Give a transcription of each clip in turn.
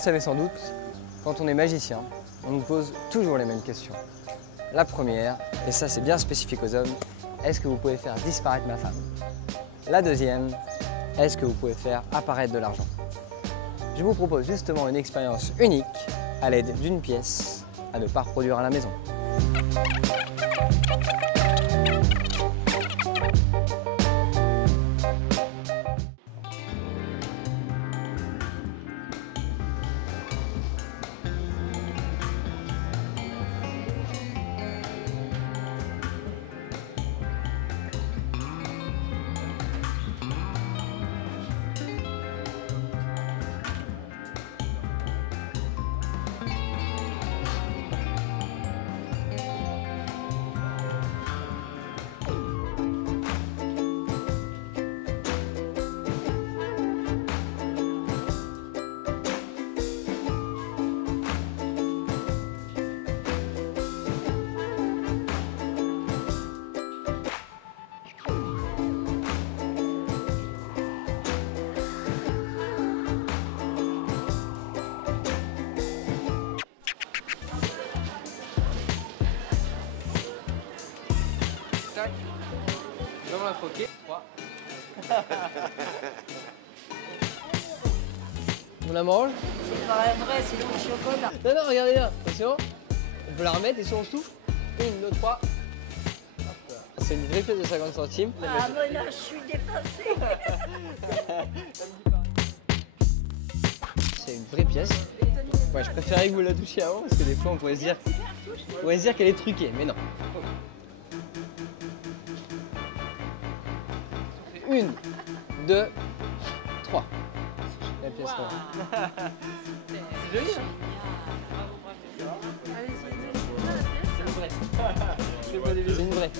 savez sans doute, quand on est magicien, on nous pose toujours les mêmes questions. La première, et ça c'est bien spécifique aux hommes, est-ce que vous pouvez faire disparaître ma femme? La deuxième, est-ce que vous pouvez faire apparaître de l'argent? Je vous propose justement une expérience unique à l'aide d'une pièce à ne pas reproduire à la maison. Je vais la croquer. 3. On la mange? C'est pas vrai, c'est du chocolat. Non, non, regardez là. Attention. On peut la remettre et si on souffle. 1, 2, 3. C'est une vraie pièce de 50 centimes. Ah, mais là, je suis dépassée. C'est une vraie pièce. Ouais, je préférais que vous la touchiez avant parce que des fois on pourrait se dire, qu'elle est truquée, mais non. 1, 2, 3. La pièce revient. C'est joli, hein? C'est une vraie. C'est une vraie.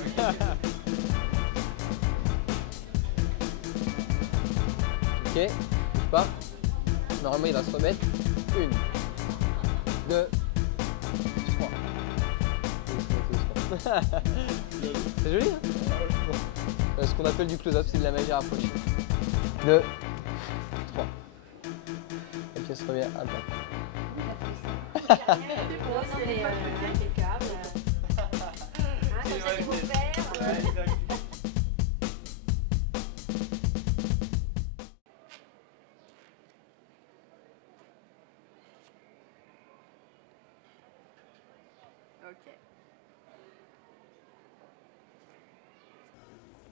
Ok, bouge pas. Normalement il va se remettre. 1, 2, 3. C'est joli, hein? Ce qu'on appelle du close-up, c'est de la magie rapprochée. 2, 3. La pièce revient à plat.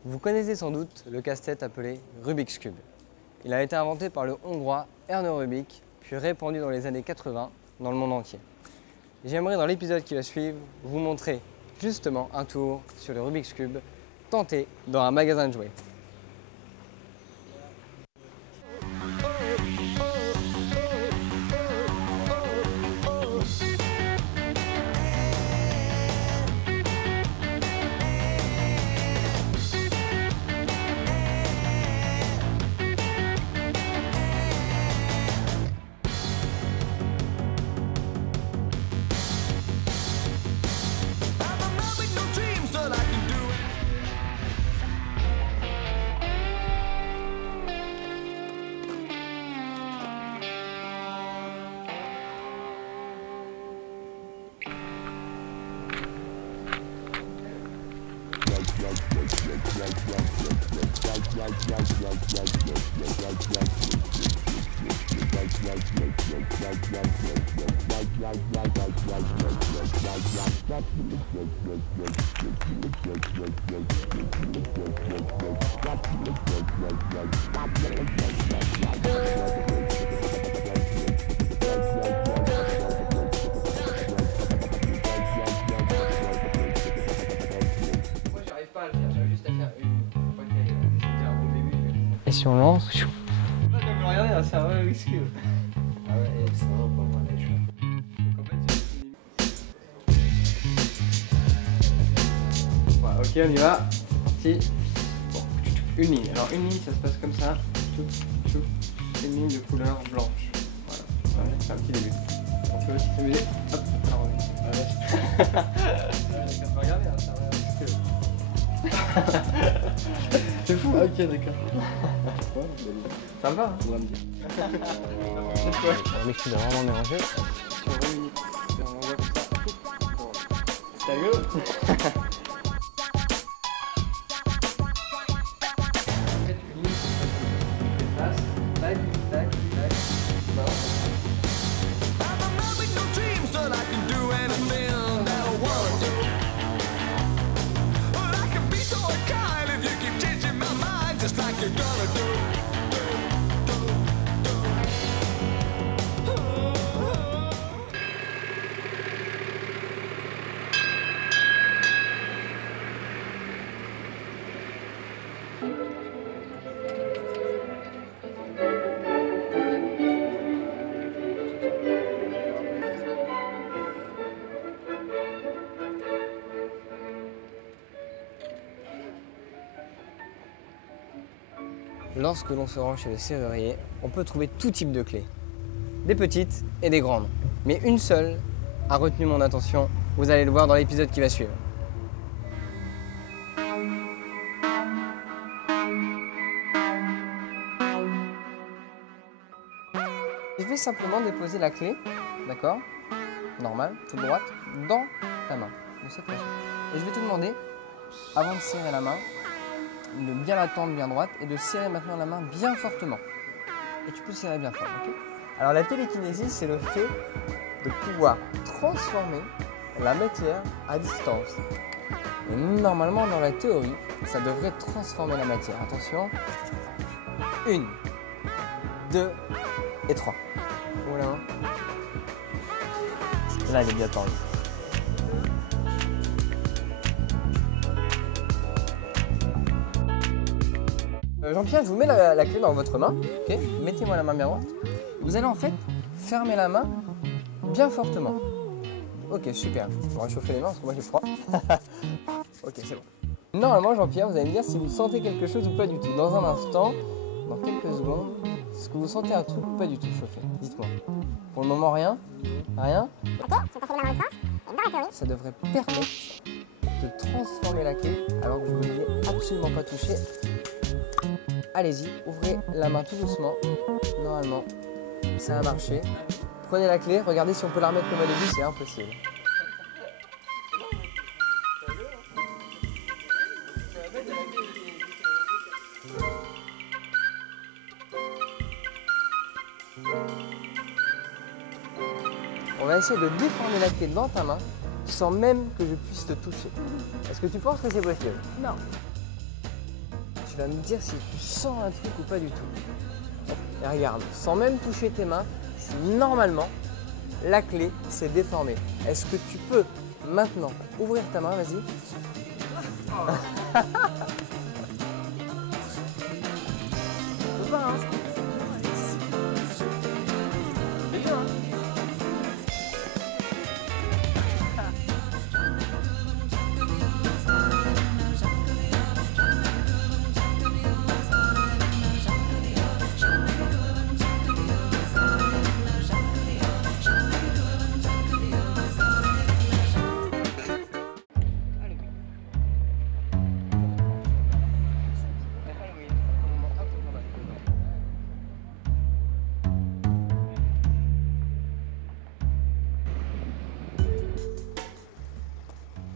Vous connaissez sans doute le casse-tête appelé Rubik's Cube. Il a été inventé par le Hongrois Ernő Rubik, puis répandu dans les années 80 dans le monde entier. J'aimerais dans l'épisode qui va suivre vous montrer justement un tour sur le Rubik's Cube tenté dans un magasin de jouets. Et si on lance, regardez, c'est un vrai Rubik's Cube. Ah ouais, c'est vraiment pas mal les choix. Donc en fait, voilà, ok, on y va. C'est parti. Bon, une ligne. Alors une ligne, ça se passe comme ça. Une ligne de couleur blanche. Voilà, c'est un petit début. On peut aussi s'amuser. Hop, alors on est. Regardez, c'est un vrai Rubik's Cube. C'est fou. Ok, d'accord. Sympa, hein? Le mec, tu dois vraiment mélanger. Sérieux? Lorsque l'on se rend chez le serrurier, on peut trouver tout type de clés, des petites et des grandes. Mais une seule a retenu mon attention, vous allez le voir dans l'épisode qui va suivre. Je vais simplement déposer la clé, d'accord, normal, toute droite, dans ta main, de cette façon. Et je vais te demander, avant de serrer la main, de bien la tendre bien droite et de serrer maintenant la main bien fortement. Et tu peux serrer bien fort, ok? Alors la télékinésie, c'est le fait de pouvoir transformer la matière à distance. Et normalement, dans la théorie, ça devrait transformer la matière. Attention. 1, 2 et 3. Voilà. Là, il est bien tendu. Jean-Pierre, je vous mets la clé dans votre main, ok? Mettez-moi la main bien droite. Vous allez en fait fermer la main bien fortement. Ok, super. On va chauffer les mains parce que moi j'ai froid. Ok, c'est bon. Normalement, Jean-Pierre, vous allez me dire si vous sentez quelque chose ou pas du tout. Dans un instant, dans quelques secondes, est-ce que vous sentez un truc ou pas du tout chauffer? Dites-moi. Pour le moment, rien? Rien? Ok, je vais passer les mains dans le sens. Et dans la théorie, ça devrait permettre de transformer la clé alors que je ne vous ai absolument pas touché. Allez-y, ouvrez la main tout doucement. Normalement, ça a marché. Prenez la clé, regardez si on peut la remettre comme au début, c'est impossible. On va essayer de déformer la clé dans ta main sans même que je puisse te toucher. Est-ce que tu penses que c'est possible? Non. Tu vas me dire si tu sens un truc ou pas du tout. Et regarde, sans même toucher tes mains, normalement, la clé s'est déformée. Est-ce que tu peux maintenant ouvrir ta main, vas-y? Tu peux pas, hein? C'est dur, hein?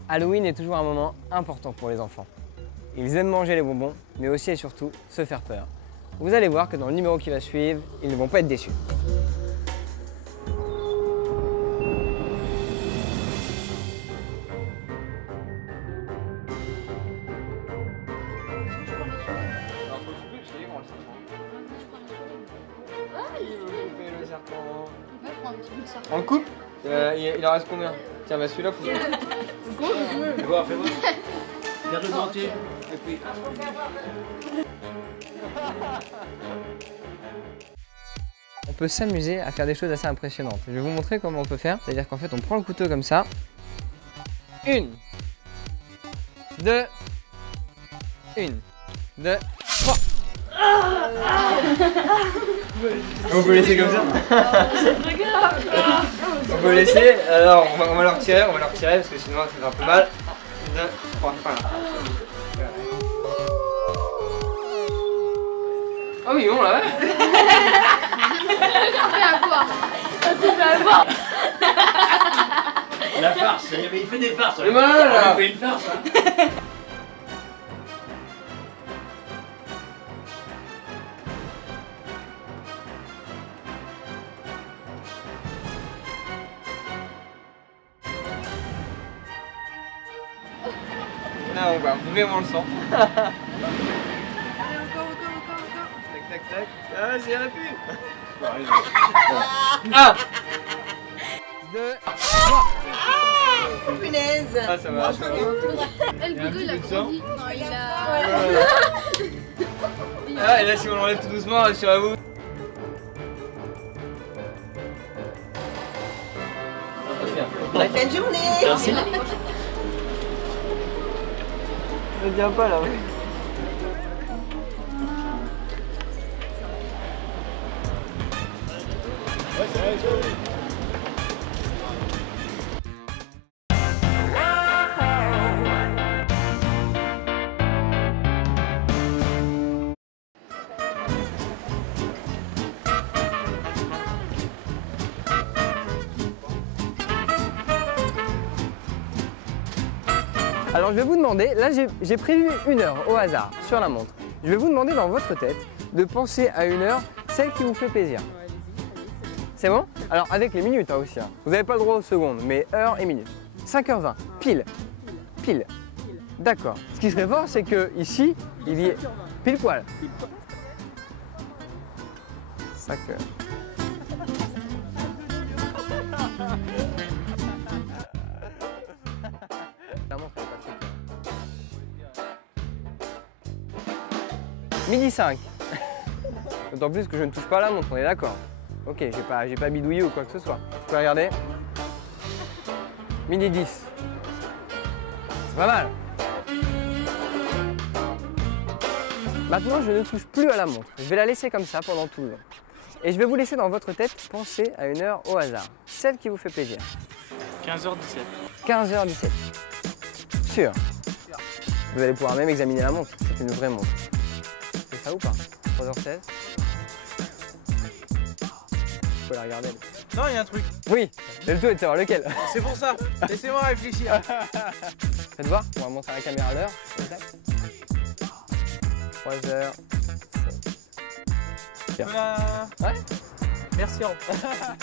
Halloween est toujours un moment important pour les enfants. Ils aiment manger les bonbons, mais aussi et surtout se faire peur. Vous allez voir que dans le numéro qui va suivre, ils ne vont pas être déçus. On le coupe? Il en reste combien? Tiens, bah celui-là, faut... Fais-voir. Garde le dentier. Et puis... On peut s'amuser à faire des choses assez impressionnantes. Je vais vous montrer comment on peut faire. C'est-à-dire qu'en fait, on prend le couteau comme ça. 1, 2, 1, 2, 3. On peut laisser comme ça? On peut laisser, alors on va le retirer, parce que sinon ça fait un peu mal. 2, 3, voilà. Ah oui, on l'a. La farce, il fait des farces. Mais voilà. Il fait une farce. Hein. Là, on va vraiment le sang. Allez, encore. Tac, tac, tac. Ah, vas-y, y'en a plus. Ah 2, 3. Punaise. Ah, ça va. Le bidou, il a grandi. Non, il a... Ah, et là, si on l'enlève tout doucement, rassurez-vous. Bonne fin de journée. Merci. Ne viens pas là. Alors je vais vous demander, là j'ai prévu une heure au hasard sur la montre. Je vais vous demander dans votre tête de penser à une heure, celle qui vous fait plaisir. C'est bon? Alors avec les minutes hein, aussi. Hein. Vous n'avez pas le droit aux secondes, mais heure et minutes. 5h20, pile. Pile. D'accord. Ce qui serait fort, c'est que ici, il y est pile poil. 5 heures. La montre, elle est pas très claire. Midi 5. D'autant plus que je ne touche pas à la montre, on est d'accord. Ok, j'ai pas bidouillé ou quoi que ce soit. Tu peux regarder. Midi 10. C'est pas mal. Maintenant, je ne touche plus à la montre. Je vais la laisser comme ça pendant tout le long. Et je vais vous laisser dans votre tête penser à une heure au hasard. Celle qui vous fait plaisir. 15h17. 15h17. Sûr. Vous allez pouvoir même examiner la montre. C'est une vraie montre. C'est ça ou pas? 3h16. Vous pouvez la regarder. Non, il y a un truc. Oui, j'ai le tout est de savoir lequel. C'est pour ça. Laissez-moi réfléchir. Faites voir, on va montrer à la caméra l'heure. 3h. Voilà. Ouais. Merci. Au revoir.